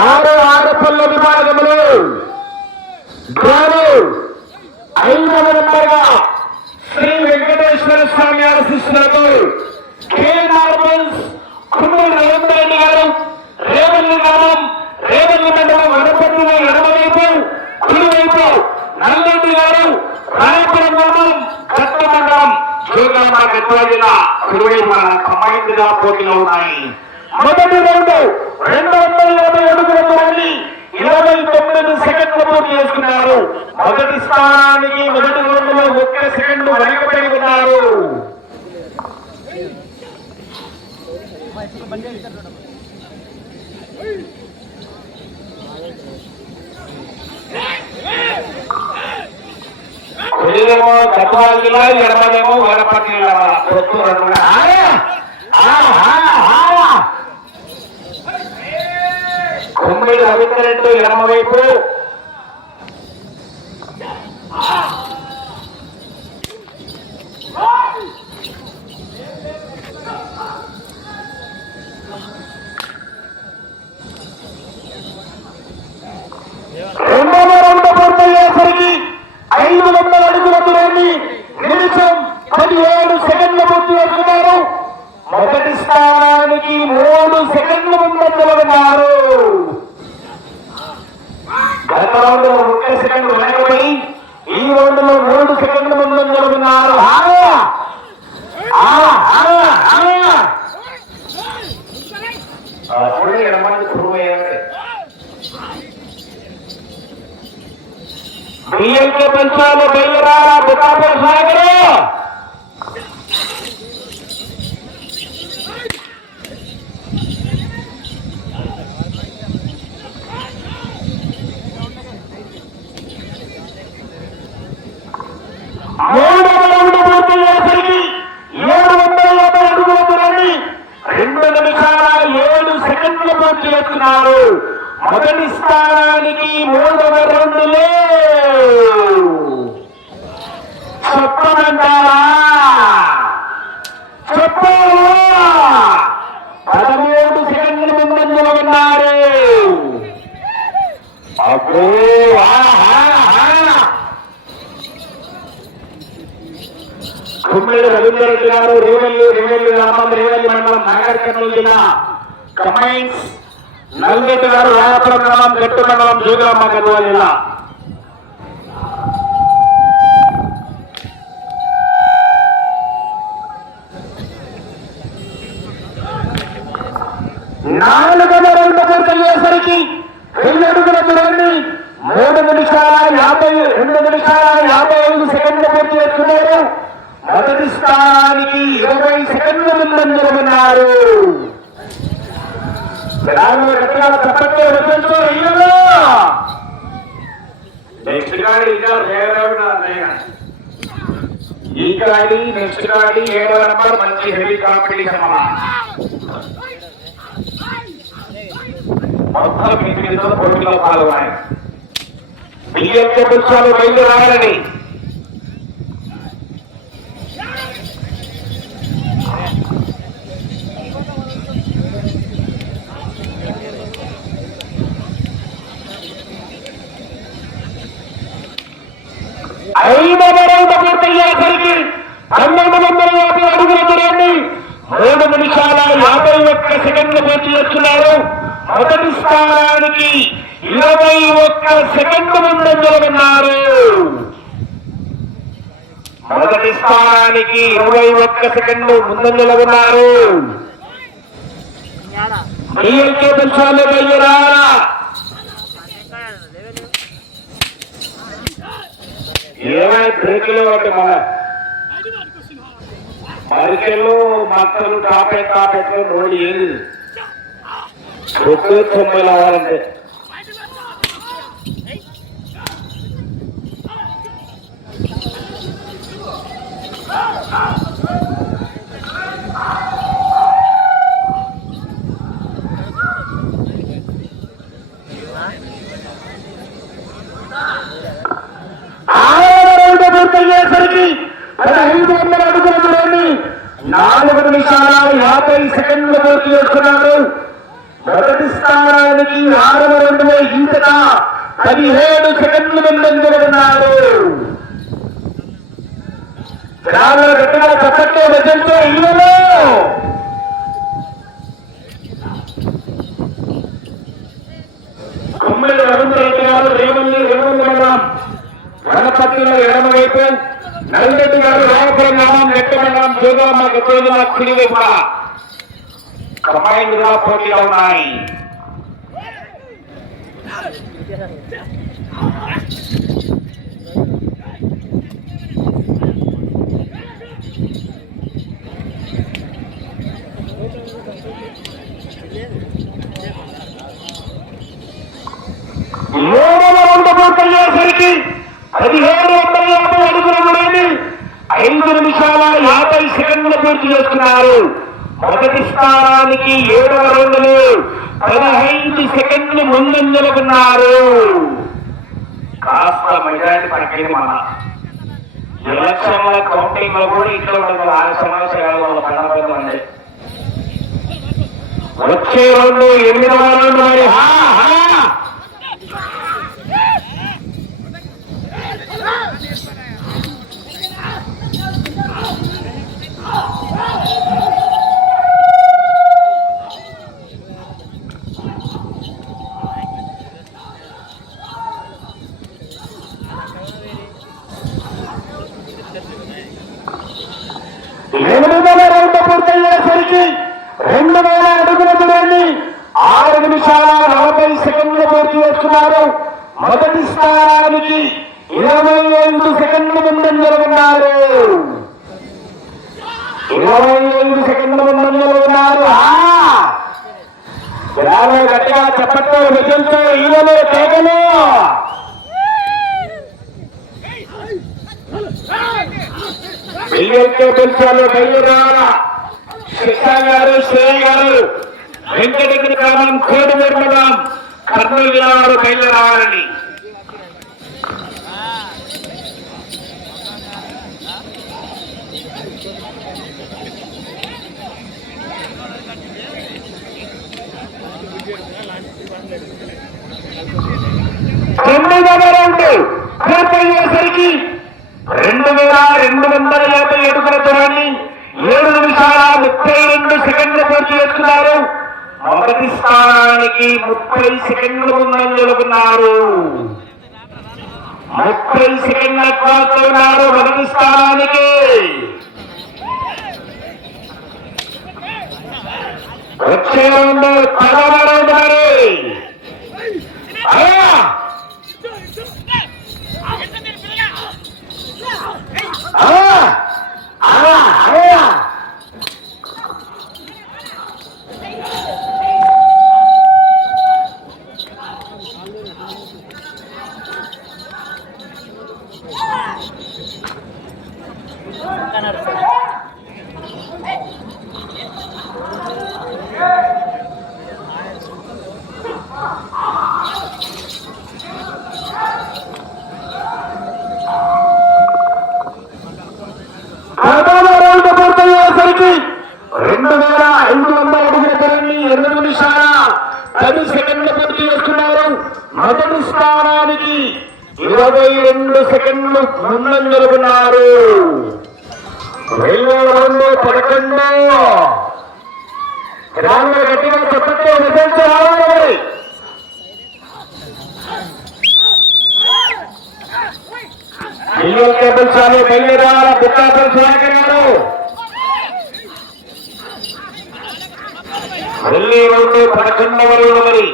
ఆరో ఆడపల్ల విభాగంలో 5వ నంబర్గా శ్రీ వెంకటేశ్వర స్వామి ఆశీస్సులతో కే నార్మల్స్ కుమ్మూరు రవీంద్ర రెడ్డి గారు రేవల్లి గ్రామం రేవల్లి మండలం వనపర్తి ఎడమవైపు కుడివైపు నల్లరెడ్డి గారు రాయపురం గ్రామం కట్ట మండలం జోగామ గద్వాల జిల్లా కుడివైపు కంబైన్డ్ గా పోటీలో ఉన్నాయి. మొదటి రౌండ్ 220 అడుగుల దూరాన్ని 29 సెకండ్లు పూర్తి చేసుకున్నారు. మొదటి స్థానానికి మొదటి రౌండ్లో 1 సెకండ్ వెనకబడి ఉన్నారు. కుడిదేమో గద్వాల జిల్లా, ఎడమదేమో వనపర్తి జిల్లా. కుమ్మిడి రవీంద్ర రెడ్డి ఎడమవైపు, రెండవ రౌండ్ పూర్తయ్యేసరికి 500 అడుగుల దూరాన్ని నిమిషం 17 సెకండ్లు పూర్తి చేసుకున్నారు. మొదటి స్థానానికి 3 సెకండ్లు ముందంజలో ఉన్నారు. గత రౌండ్ లో 1 సెకండ్ వెనకబడి ఈ రౌండ్ లో 3 సెకండ్లు ముందంజలో ఉన్నారు. బిఎల్కే పంచాలు బయలురారా బుకాపూర్ సాగరు. మూడవ రౌండ్ పూర్తయ్యేసరికి 750 అడుగుల దూరాన్ని 2 నిమిషాల 7 సెకండ్లు పూర్తి చేస్తున్నారు. మొదటి స్థానానికి 3వ రౌండ్లో చెప్పమంటారా? చెప్పాలా? 13 సెకండ్ల ముందంజలో ఉన్నారు. అబ్బో కుమ్మిడి రవీంద్ర రెడ్డి గారు రేవల్లి గ్రామం రేవల్లి మండలం నాగర్ కర్నూలు జిల్లా కంబైన్స్, నల్లరెడ్డి గారు రాయపురం గ్రామం గట్టు మండలం జోగులాంబ గద్వాల జిల్లా. నాలుగవ రౌండ్ పూర్తయ్యేసరికి 1000 అడుగుల దూరాన్ని 3 నిమిషాల 52 సెకండ్లు పూర్తి చేసుకున్నారు. మొదటి స్థానానికి 20 సెకండ్ల ముందంజలో ఉన్నారు. తప్పట్లే నెక్స్ట్ గాడి ఈ గాడి నెక్స్ట్ గాడి 7వ నంబర్. మంచి హెవీ కాంపిటీషన్ మొత్తం ఇంటి పోటీలో పాల్గొనాలి. బియ్యంతో పురుషాలు బయలు రావాలని ఐదవ రౌండ్ పూర్తయ్యేసరికి 1250 అడుగుల దూరాన్ని 3 నిమిషాల 51 సెకండ్లు పూర్తి చేస్తున్నారు. మొదటి స్థానానికి 21 సెకండ్లు ముందంజలో ఉన్నారు. మొదటి స్థానానికి 21 సెకండ్లు ముందంజలో ఉన్నారు. బిఎల్కే పంచాలు బయలురారా. ఏమైనా బ్రేకులు ఒకటి మన మరికెళ్ళు మక్కలు టాపెట్లు నోడి ఏది 90 అవ్వాలంటే పూర్తయ్యేసరికి 1500 అడుగుల దూరాన్ని 4 నిమిషాల 50 సెకండ్లు పూర్తి చేస్తున్నారు. మొదటి స్థానానికి 6 ఇంతట 17 సెకండ్లు ముందంజలున్నారు. జనాలు గట్టిగా చప్పట్లు రచించే ఇల్లు కుమ్మిడి రవీంద్రరెడ్డి గారు రేవల్లి మండలం వనపర్తిలో ఎడమవైపు, నల్రెడ్డి గారు రాయపురం గ్రామం నెట్టు మండలం జోగులమ్మ గతోజుల కుడివైపు కంబైన్డ్ గా పోటీలో ఉన్నాయి. పూర్తయ్యేసరికి 1750 అడుగుల దూరాన్ని 5 నిమిషాల 50 సెకండ్లు పూర్తి చేసుకున్నారు. మొదటి స్థానానికి 7వ రౌండ్లు 15 సెకండ్లు ముందంజలుకున్నారు. కాస్త మెజారిటీ తగ్గింది. మన ఎలక్షన్ల కౌంటింగ్ లో కూడా ఇక్కడ ఉండదు. ఆ సమస్య పడబోతుంది. వచ్చే 8వ రౌండ్ మరి పూర్తయ్యేసరికి 2000 అడుగుల దూరాన్ని 6 నిమిషాల 40 సెకండ్లు పూర్తి చేసుకున్నారు. మొదటి స్థానానికి 25 సెకండ్లు ముందంజలున్నారు. 25 సెకండ్లు ముందంజలున్నారు. జనాలు గట్టిగా చెప్పట్టు విజయంతో ఈయనలో తేగలు బియ్యంతో పిలిచారు. బయలుదేరాల శిక్షా గారు, శ్రేయ గారు, వెంకటగిరి గ్రామం, కోడిమూరు మండలం, కర్నూలు జిల్లా వారు బయలుదేరాలని. పూర్తయ్యేసరికి 2250 అడుగుల దూరాన్ని 7 నిమిషాల 32 సెకండ్లు పూర్తి చేసుకున్నారు. మొదటి స్థానానికి 30 సెకండ్లు ముందంజలుకున్నారు. 30 సెకండ్ల ఉన్నారు మొదటి స్థానానికి. వచ్చే 10వ రౌండ్ మరి పూర్తయ్యేసరికి 2500 అడుగుల దూరాన్ని 8 నిమిషాల 10 సెకండ్లు పూర్తి చేసుకున్నారు. మొదటి స్థానానికి 22 సెకండ్లు ముందంజలుకున్నారు. 11 గ్రామాలు గట్టిగా చెప్పట్టే రిజల్ట్ రావాలి. బియ్యం కేబుల్స్ అని బయలుదేరాల బుక్కాపల్ సుధాకర్ గారు వెళ్ళి 11వ రౌండ్ మరి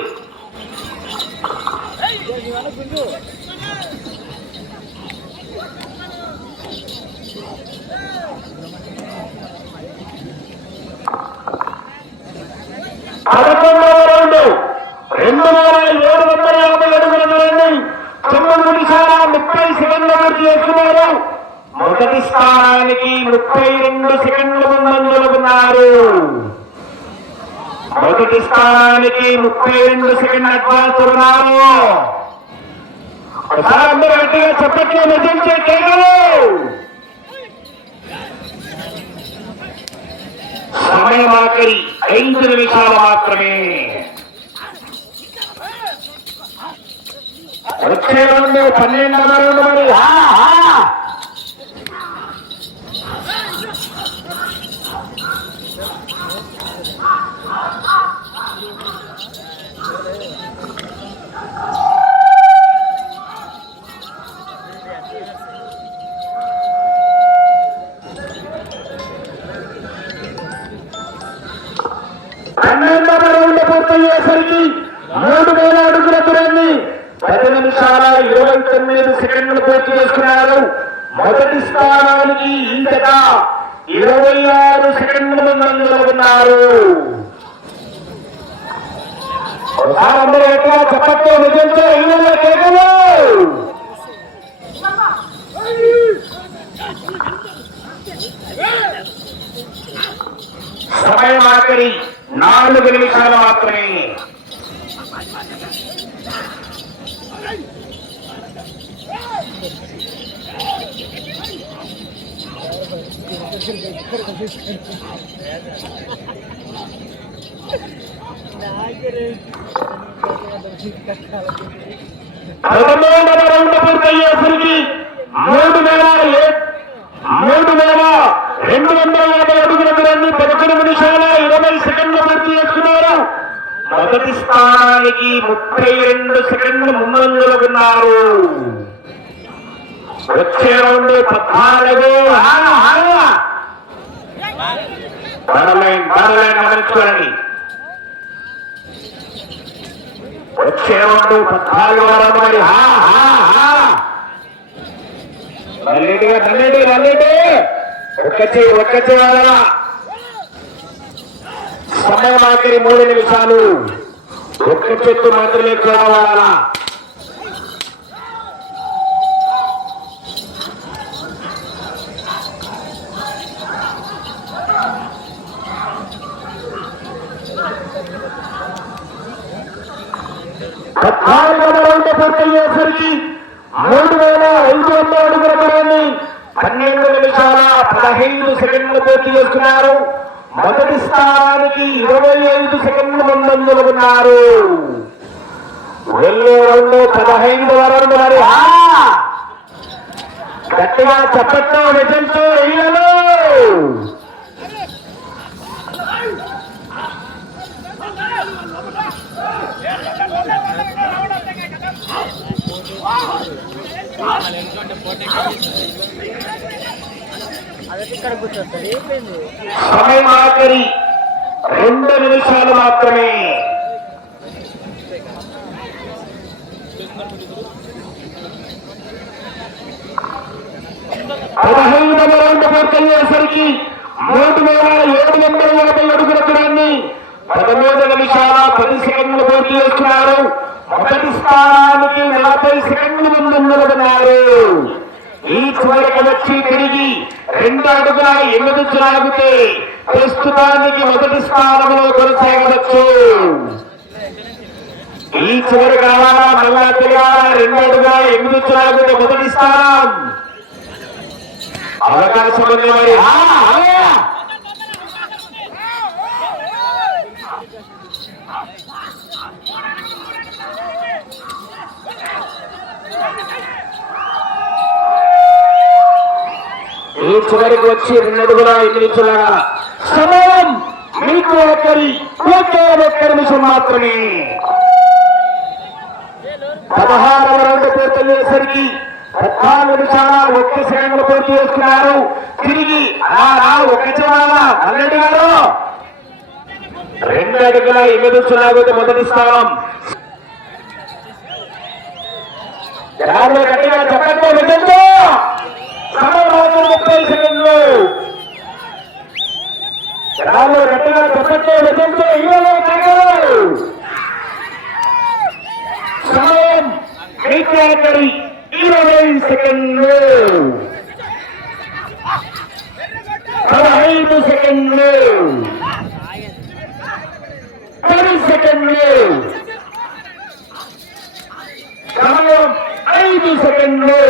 11వ రౌండ్ 2750 అడుగుల దూరాన్ని 9 నిమిషాల 30 సెకండ్లు పూర్తి చేసుకున్నారు. మొదటి స్థానానికి 32 సెకండ్లు ముందంజలుకున్నారు. మొదటి స్థానానికి 32 సెకండ్లు అడ్వాన్స్ ఉన్నారు. ఒకసారి అందరూ గట్టిగా చెప్పట్లు నిజంచే కేకలు. సమయం ఆఖరి 5 నిమిషాలు మాత్రమే. వచ్చే రౌండ్ 12వ రౌండ్ మరి పూర్తయ్యేసరికి 3000 అడుగుల దూరాన్ని 10 నిమిషాల 29 సెకండ్లు పూర్తి చేసుకున్నారు. మొదటి స్థానానికి ఇంతగా 26 సెకండ్ల ముందంజలో ఉన్నారు. అందరూ ఎక్కువ చెప్పట్టు విజయంతో ఇళ్ళ కేకలు. సమయం ఆఖరి 4 నిమిషాలు మాత్రమే. పూర్తయ్యేసరికి 3250 అడుగుల దూరాన్ని 11 నిమిషాల 20 సెకండ్లు పూర్తి చేసుకున్నారు. మొదటి స్థానానికి 32 సెకండ్లు ముందంజలో ఉన్నారు. వచ్చే రౌండ్ 14. గమనించుకోండి. వచ్చే రౌండ్ 14వ రౌండ్ మరి నల్లేటి ఒక్క వాళ్ళ సమయం ఆఖరి 3 నిమిషాలు. ఒక్క చెట్టు మాత్రమే చూడవాలా. పూర్తయ్యేసరికి 3500 అడుగుల దూరాన్ని 12 నిమిషాల 15 సెకండ్లు పూర్తి చేసుకున్నారు. మొదటి స్థానానికి 25 సెకండ్ల ముందంజలో ఉన్నారు. వెళ్ళే రౌండ్ 15వ రౌండ్ మరి గట్టిగా చెప్పట్టు విజయంతో ఇళ్ళలో. సమయం ఆఖరి 2 నిమిషాలు మాత్రమే. పదహైదవ రౌండ్ పూర్తయ్యేసరికి 3750 అడుగుల దూరాన్ని 13 నిమిషాల 10 సెకండ్లు పూర్తి చేస్తున్నారు. మొదటి స్థానానికి 40 సెకండ్లు ముందు ఉన్నారు. ఈ చివరికి వచ్చి తిరిగి 2 అడుగుల 8 లాగితే ప్రస్తుతానికి మొదటి స్థానంలో కొనసాగవచ్చు. ఈ చివరి కావాలా మళ్ళా తిరగాల 2 అడుగుల 8 లాగితే మొదటి స్థానం అవకాశం ఉంది. మరి ఈ చివరికి వచ్చి 2 అడుగుల 8 లాగా సమయం మీకు ఒక్క నిమిషం మాత్రమే. 16వ రౌండ్ పూర్తయ్యేసరికి 14 నిమిషాల 1 సెకండ్లు పూర్తి చేసుకున్నారు. తిరిగి ఒక చివర అల్లడి గారు 2 అడుగుల 8 లాగితే మొదటి స్థానం. గట్టిగా చెప్పండి విజయంతో. సమయం 30 సెకండ్లు. గట్టిగా చెప్పండి విజయంతో ఇళ్ళలో తగ్గరు. సమయం 20 సెకండ్లు. 15 సెకండ్లు. 10 సెకండ్లు. సమయం 5 సెకండ్లు.